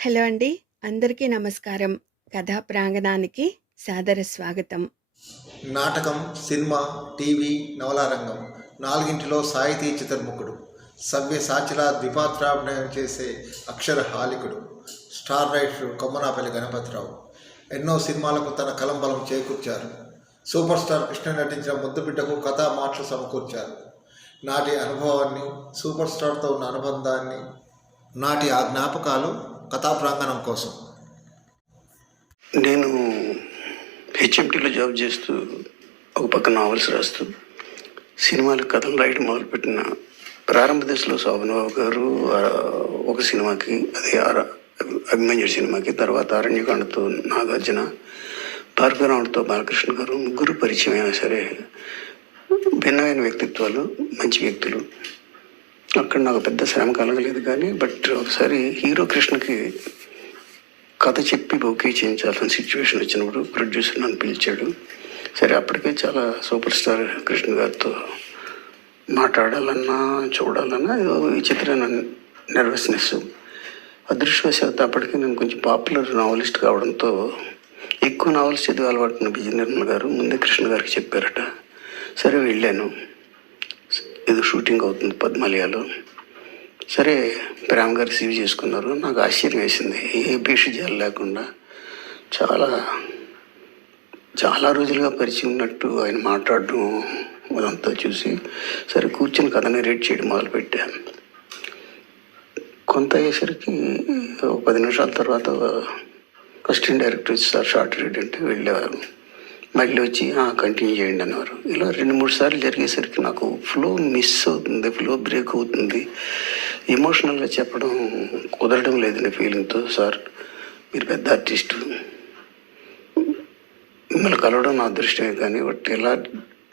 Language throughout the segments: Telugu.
హలో అండి. అందరికీ నమస్కారం. కథా ప్రాంగణానికి సాదర స్వాగతం. నాటకం సినిమా టీవీ నవలారంగం నాలుగింటిలో సాహితీ చిత్రముఖుడు సవ్య సాచిలా ద్విపాత్రాభినయం చేసే అక్షర హాలికుడు స్టార్ రైటర్ కొమ్మనాపల్లి గణపతిరావు ఎన్నో సినిమాలకు తన కలంబలం చేకూర్చారు సూపర్ స్టార్ కృష్ణ నటించిన ముద్దుబిడ్డకు కథా మాటలు సమకూర్చారు నాటి అనుభవాన్ని సూపర్ స్టార్తో ఉన్న అనుబంధాన్ని నాటి ఆ జ్ఞాపకాలు కథా ప్రాంగణం కోసం. నేను హెచ్ఎంటీలో జాబ్ చేస్తూ ఒక పక్క నావల్స్ రాస్తూ సినిమాలు కథలు రాయడం మొదలుపెట్టిన ప్రారంభ దశలో శోభనబాబు గారు ఒక సినిమాకి అదే ఆర- సినిమాకి తర్వాత అరణ్యకాండతో నాగార్జున భార్గవరావుడితో బాలకృష్ణ గారు ముగ్గురు పరిచయం అయినా సరే భిన్నమైన వ్యక్తిత్వాలు మంచి వ్యక్తులు. అక్కడ నాకు పెద్ద శ్రమ కలగలేదు కానీ బట్ ఒకసారి హీరో కృష్ణకి కథ చెప్పి బోకే చేయించాల్సిన సిచ్యువేషన్ వచ్చినప్పుడు ప్రొడ్యూసర్ నన్ను పిలిచాడు. సరే అప్పటికే చాలా సూపర్ స్టార్ కృష్ణ గారితో మాట్లాడాలన్నా చూడాలన్నా ఏదో విచిత్రమైన నెర్వస్నెస్ అదృష్టవశాత్తు అప్పటికే నేను కొంచెం పాపులర్ నావలిస్ట్ కావడంతో ఎక్కువ నావల్స్ చదివే అలవాటు ఉన్న విజయ నిర్మల్ గారు ముందే కృష్ణ గారికి చెప్పారట. సరే వెళ్ళాను. ఏదో షూటింగ్ అవుతుంది పద్మాలయాలో. సరే ప్రేమ గారు రిసీవ్ చేసుకున్నారు. నాకు ఆశ్చర్యం వేసింది. ఏ భేషజాలు లేకుండా చాలా చాలా రోజులుగా పరిచయం ఉన్నట్టు ఆయన మాట్లాడడం అదంతా చూసి సరే కూర్చొని కథని రీడ్ చేయడం మొదలుపెట్టాను కొంత అయ్యేసరికి పది నిమిషాల తర్వాత assistant director sir shot ready అంటే వెళ్ళేవారు. మళ్ళీ వచ్చి కంటిన్యూ చేయండి అన్నారు. ఇలా రెండు మూడు సార్లు జరిగేసరికి నాకు ఫ్లో మిస్ అవుతుంది ఫ్లో బ్రేక్ అవుతుంది. ఎమోషనల్గా చెప్పడం కుదరడం లేదనే ఫీలింగ్తో సార్ మీరు పెద్ద ఆర్టిస్టు మిమ్మల్ని కలవడం నా అదృష్టమే కానీ బట్ ఎలా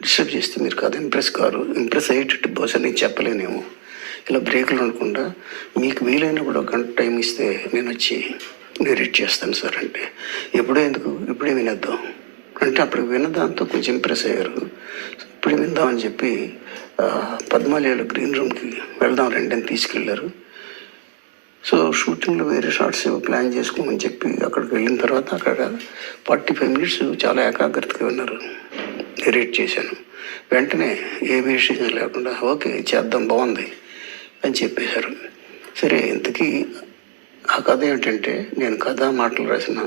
డిస్టర్బ్ చేస్తే మీరు కాదు ఇంప్రెస్ కారు. ఇంప్రెస్ అయ్యేటట్టు బహుశా నేను చెప్పలేనేమో. ఇలా బ్రేకులు అనుకుండా మీకు వీలైనప్పుడు ఒక గంట టైం ఇస్తే నేను వచ్చి నేరేట్ చేస్తాను సార్ అంటే ఎప్పుడో ఎందుకు? ఇప్పుడే వినేద్దాం. అంటే అప్పుడు వినదాంతో కొంచెం ఇంప్రెస్ అయ్యారు. ఇప్పుడు విందామని చెప్పి పద్మాలయాలు గ్రీన్ రూమ్కి వెళ్దాం రండి అని తీసుకెళ్ళారు. సో షూటింగ్లో వేరే షార్ట్స్ ఏవో ప్లాన్ చేసుకోమని చెప్పి అక్కడికి వెళ్ళిన తర్వాత అక్కడ ఫార్టీ ఫైవ్ మినిట్స్ చాలా ఏకాగ్రతగా ఉన్నారు. రేట్ చేశాను. వెంటనే ఏ విషయం లేకుండా ఓకే చేద్దాం బాగుంది అని చెప్పేశారు. సరే ఇంతకీ ఆ కథ ఏంటంటే నేను కథ మాటలు రాసిన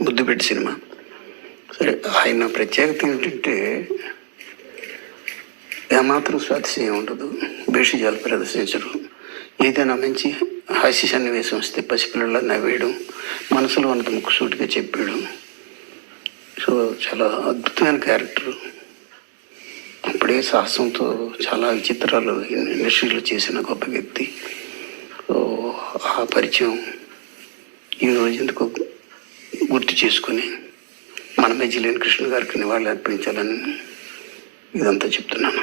ముద్దుపెట్టి సినిమా. సరే ఆయన ప్రత్యేకత ఏంటంటే ఏమాత్రం స్వాతిశయం ఉండదు. భేషజాలు ప్రదర్శించరు. ఏదైనా మంచి హాస్య సన్నివేశం వస్తే పసిపిల్లల నవ్వేయడం మనసులో ఉన్నది ముక్కుసూటిగా చెప్పేయడం. సో చాలా అద్భుతమైన క్యారెక్టర్. అప్పుడే సాహసంతో చాలా విచిత్రాలు ఇండస్ట్రీలో చేసిన గొప్ప వ్యక్తి. సో ఆ పరిచయం ఈ రోజు ఎందుకు గుర్తు చేసుకొని మనమే మధ్య కృష్ణ గారికి నివాళులు అర్పించాలని ఇదంతా చెప్తున్నాను.